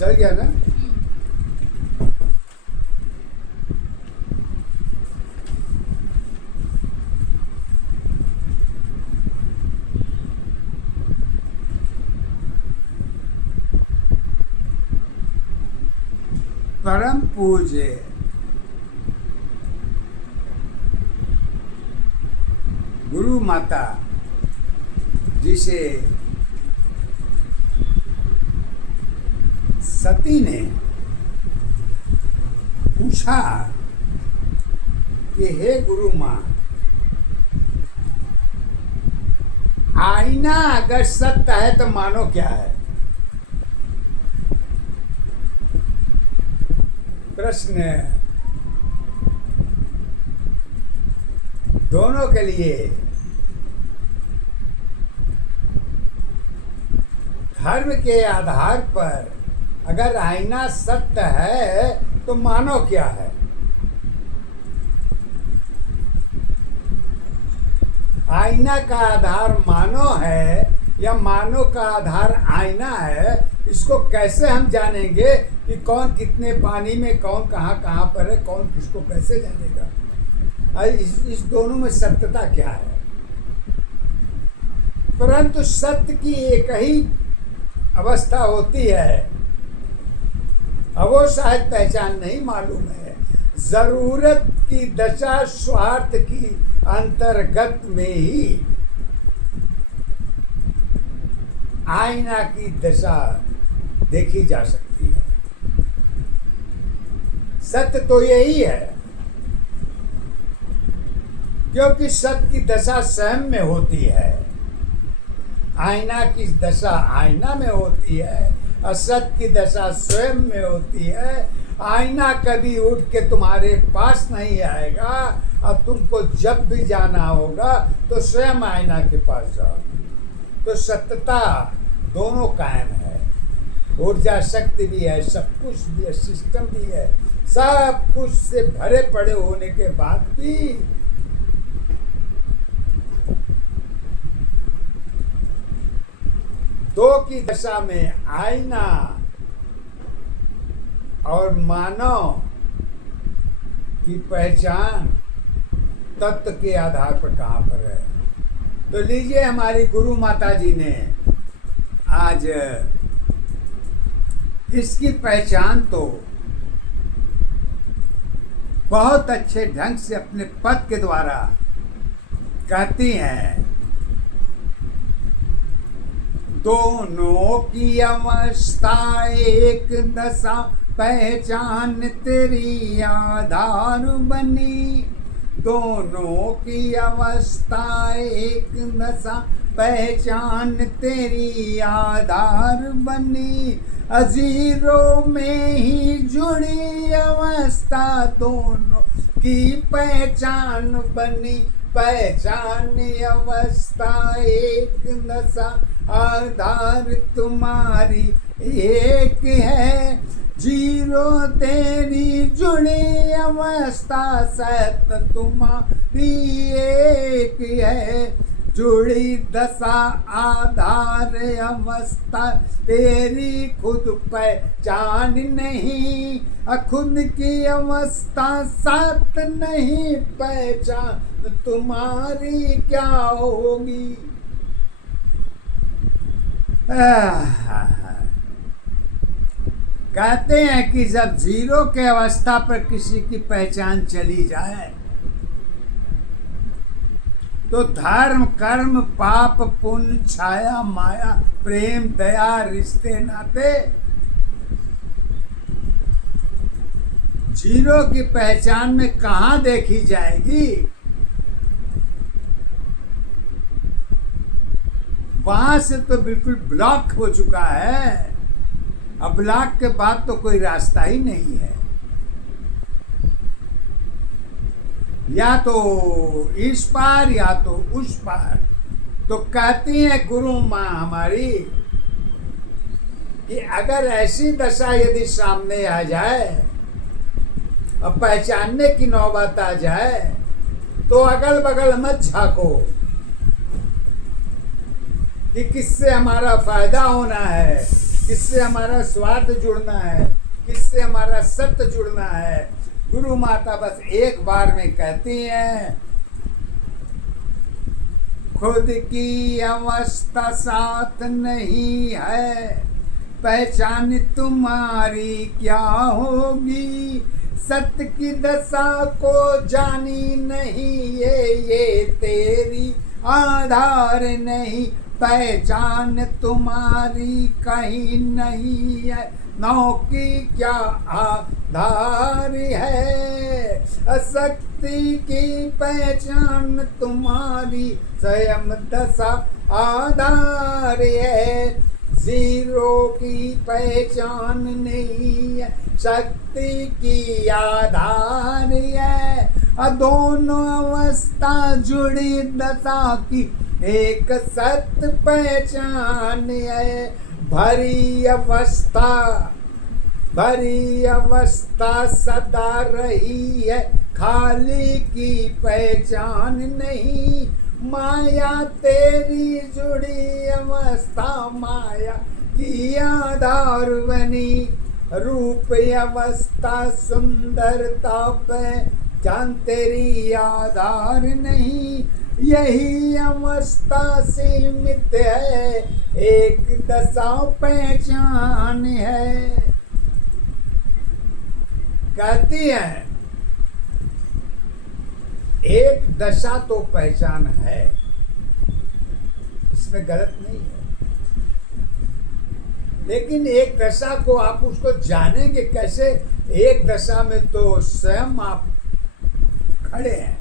चल गया ना। परम पूज्य गुरु माता जिसे सती ने पूछा कि हे गुरु माँ, आईना अगर सत्य है तो मानो क्या है? प्रश्न दोनों के लिए। धर्म के आधार पर अगर आईना सत्य है तो मानो क्या है? आईना का आधार मानो है या मानो का आधार आईना है, इसको कैसे हम जानेंगे कि कौन कितने पानी में, कौन कहाँ पर है, कौन किसको कैसे जानेगा? इस दोनों में सत्यता क्या है? परंतु सत्य की एक ही अवस्था होती है, अब वो शायद पहचान नहीं मालूम है। जरूरत की दशा स्वार्थ की अंतर्गत में ही आईना की दशा देखी जा सकती है। सत्य तो यही है, क्योंकि सत्य की दशा स्वयं में होती है, आईना की दशा आईना में होती है, असत की दशा स्वयं में होती है। आईना कभी उठ के तुम्हारे पास नहीं आएगा, अब तुमको जब भी जाना होगा तो स्वयं आईना के पास जाओगे। तो सत्यता दोनों कायम है, ऊर्जा शक्ति भी है, सब कुछ भी है, सिस्टम भी है, सब कुछ से भरे पड़े होने के बाद भी दो की दशा में आईना और मानव की पहचान तत्व के आधार पर कहाँ पर है? तो लीजिए, हमारी गुरु माता जी ने आज इसकी पहचान तो बहुत अच्छे ढंग से अपने पद के द्वारा कहती हैं। दोनों की अवस्था एक दशा पहचान तेरी आधार बनी। दोनों की अवस्था एक दशा पहचान तेरी आधार बनी। अजीरों में ही जुड़ी अवस्था दोनों की पहचान बनी। पहचान अवस्था एक दशा आधार तुम्हारी एक है। जीरो तेरी जुड़ी अवस्था सत तुम्हारी एक है। जुड़ी दशा आधार अवस्था तेरी खुद पहचान नहीं। खुद की अवस्था सत नहीं, पहचान तुम्हारी क्या होगी? कहते हैं कि जब जीरो के अवस्था पर किसी की पहचान चली जाए तो धर्म कर्म पाप पुण्य छाया माया प्रेम दया रिश्ते नाते जीरो की पहचान में कहाँ देखी जाएगी? वहां से तो बिल्कुल ब्लॉक हो चुका है। अब ब्लॉक के बाद तो कोई रास्ता ही नहीं है, या तो इस पार या तो उस पार। तो कहती है गुरु माँ हमारी कि अगर ऐसी दशा यदि सामने आ जाए, अब पहचानने की नौबत आ जाए, तो अगल बगल मत झांको कि किससे हमारा फायदा होना है, किससे हमारा स्वार्थ जुड़ना है, किससे हमारा सत्य जुड़ना है। गुरु माता बस एक बार में कहती हैं, खुद की अवस्था साथ नहीं है, पहचान तुम्हारी क्या होगी। सत्य की दशा को जानी नहीं, ये तेरी आधार नहीं, पहचान तुम्हारी कहीं नहीं है, नौ की क्या आधार है। शक्ति की पहचान तुम्हारी स्वयं दशा आधार है, जीरो की पहचान नहीं है, शक्ति की आधार है। दोनों अवस्था जुड़ी दशा की एक सत्य पहचान है। भरी अवस्था सदा रही है, खाली की पहचान नहीं। माया तेरी जुड़ी अवस्था माया की आधार बनी, रूप अवस्था सुंदरता पहचान तेरी आधार नहीं। यही अवस्था सीमित है, एक दशा पहचान है। कहती है एक दशा तो पहचान है, इसमें गलत नहीं है, लेकिन एक दशा को आप उसको जानेंगे कैसे। एक दशा में तो स्वयं आप खड़े हैं,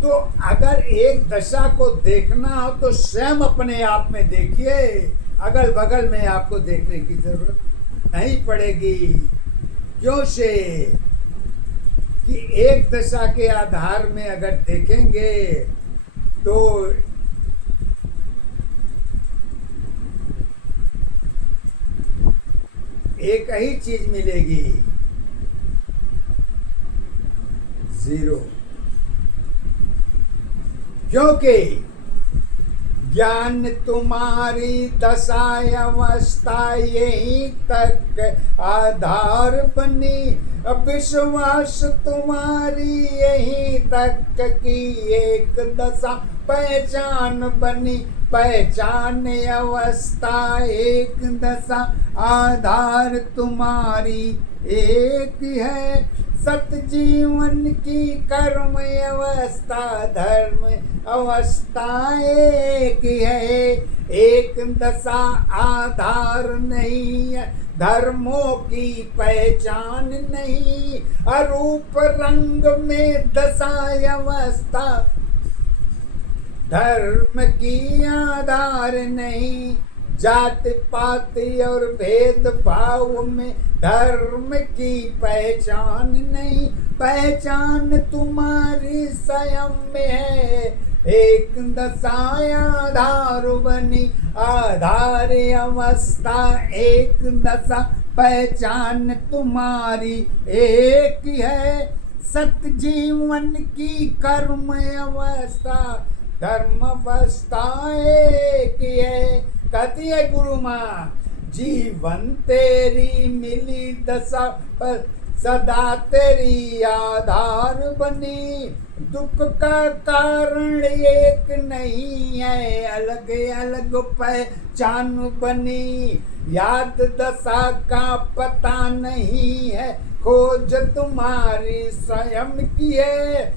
तो अगर एक दशा को देखना हो तो स्वयं अपने आप में देखिए, अगल बगल में आपको देखने की जरूरत नहीं पड़ेगी। क्यों से कि एक दशा के आधार में अगर देखेंगे तो एक ही चीज मिलेगी, जीरो। क्योंकि ज्ञान तुम्हारी दशा अवस्था यही तक आधार बनी, विश्वास तुम्हारी यही तक की एक दशा पहचान बनी। पहचान अवस्था एक दशा आधार तुम्हारी एक है, सत जीवन की कर्म अवस्था धर्म अवस्था एक है। एक दशा आधार नहीं है, धर्मों की पहचान नहीं। अरूप रंग में दशा अवस्था धर्म की आधार नहीं। जात पात और भेद भाव में धर्म की पहचान नहीं। पहचान तुम्हारी स्वयं में है, एक दशा आधार बनी। आधार अवस्था एक दशा पहचान तुम्हारी एक है। सत जीवन की कर्म अवस्था धर्म अवस्था एक है। कहती है गुरु माँ, जीवन तेरी मिली दशा पर सदा तेरी आधार बनी। दुख का कारण एक नहीं है, अलग अलग पहचान बनी। याद दशा का पता नहीं है, खोज तुम्हारी स्वयं की है।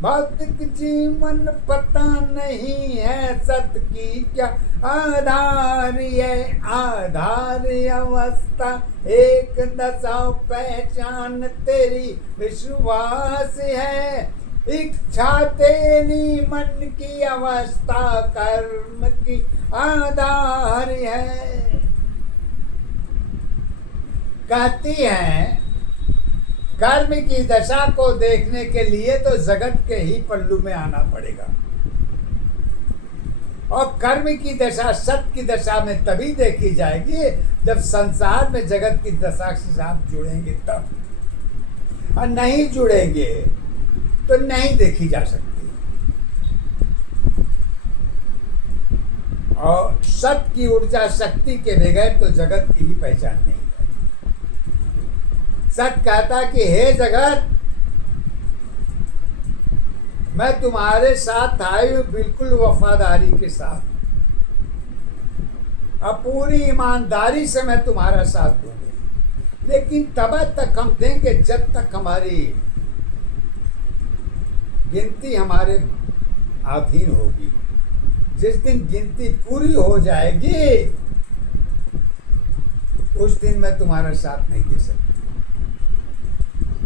भौतिक जीवन पता नहीं है, सत्य की क्या आधार है। आधार अवस्था एक दशा पहचान तेरी विश्वास है। इच्छा तेरी मन की अवस्था कर्म की आधार है। कहती है कर्म की दशा को देखने के लिए तो जगत के ही पल्लू में आना पड़ेगा, और कर्म की दशा सत्य की दशा में तभी देखी जाएगी जब संसार में जगत की दशा के साथ जुड़ेंगे तब, और नहीं जुड़ेंगे तो नहीं देखी जा सकती। और सत की ऊर्जा शक्ति के बगैर तो जगत की भी पहचान नहीं है। सत कहता कि हे जगत, मैं तुम्हारे साथ आई हूं बिल्कुल वफादारी के साथ, अब पूरी ईमानदारी से मैं तुम्हारा साथ दूंगी, लेकिन तब तक हम देंगे जब तक हमारी गिनती हमारे अधीन होगी। जिस दिन गिनती पूरी हो जाएगी उस दिन मैं तुम्हारा साथ नहीं दे सकती।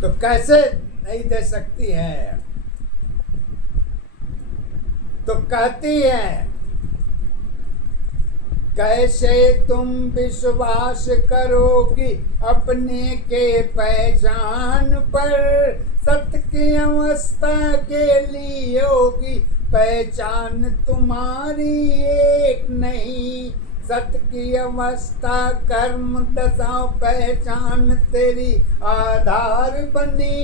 तो कैसे नहीं दे सकती है? तो कहती है, कैसे तुम विश्वास करोगी अपने के पहचान पर, सत्य की अवस्था के लिए होगी पहचान तुम्हारी एक नहीं। सत्य की अवस्था कर्म दशा पहचान तेरी आधार बनी,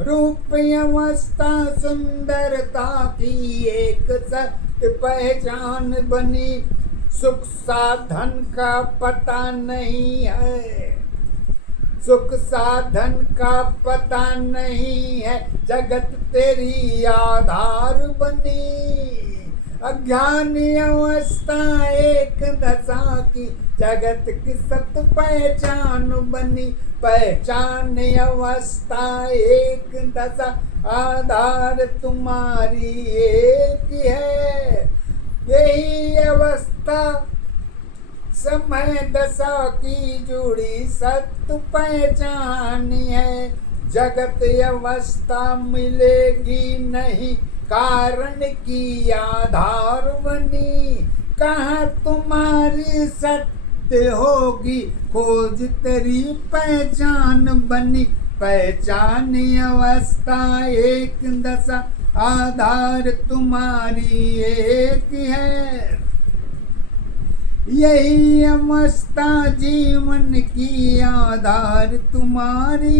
रूप अवस्था सुंदरता की एक सत्य पहचान बनी। सुख साधन का पता नहीं है, सुख साधन का पता नहीं है, जगत तेरी आधार बनी। अज्ञानी अवस्था एक दशा की, जगत की सत्य पहचान बनी। पहचान अवस्था एक दशा, आधार तुम्हारी एक है। यही अवस्था समय दशा की जुड़ी सत्य पहचान है। जगत अवस्था मिलेगी नहीं, कारण की आधार बनी। कहाँ तुम्हारी सत्य होगी, खोज तेरी पहचान बनी। पहचान अवस्था एक दशा, आधार तुम्हारी एक है। यही अवस्था जीवन की, आधार तुम्हारी